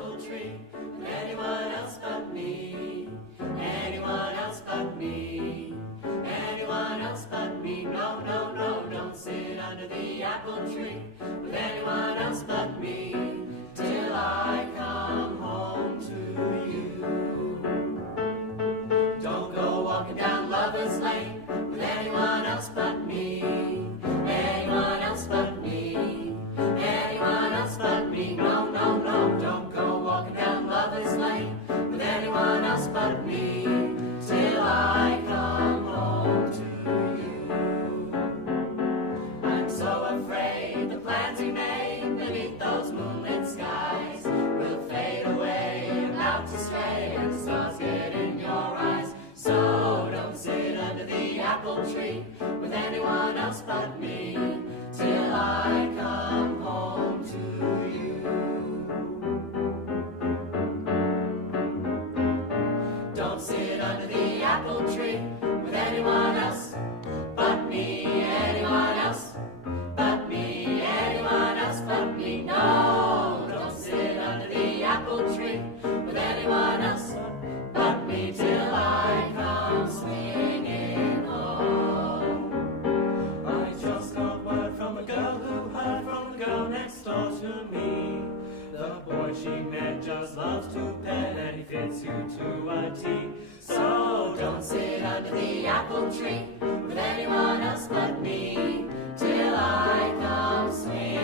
apple tree with anyone else but me. Anyone else but me. Anyone else but me. No, no, no, don't sit under the apple tree with anyone else but me till I come home to you. Don't go walking down Lover's Lane with anyone else but me. Anyone else but me. Anyone else but me. No, no, no, don't go walking down Lover's Lane with anyone else but me till I come home to you. I'm so afraid the plans we made beneath those moonlit skies will fade away and out to stray, and stars get in your eyes. So don't sit under the apple tree with anyone else but me till I come home to you. Don't sit under the apple tree with anyone else but me. Anyone else but me. Anyone else but me. No, don't sit under the apple tree with anyone else but me till I come swinging home. I just got word from a girl who heard from the girl next door to me. The boy she met just loves to pet, and he fits you to a T. So don't sit under the apple tree with anyone else but me till I come swinging.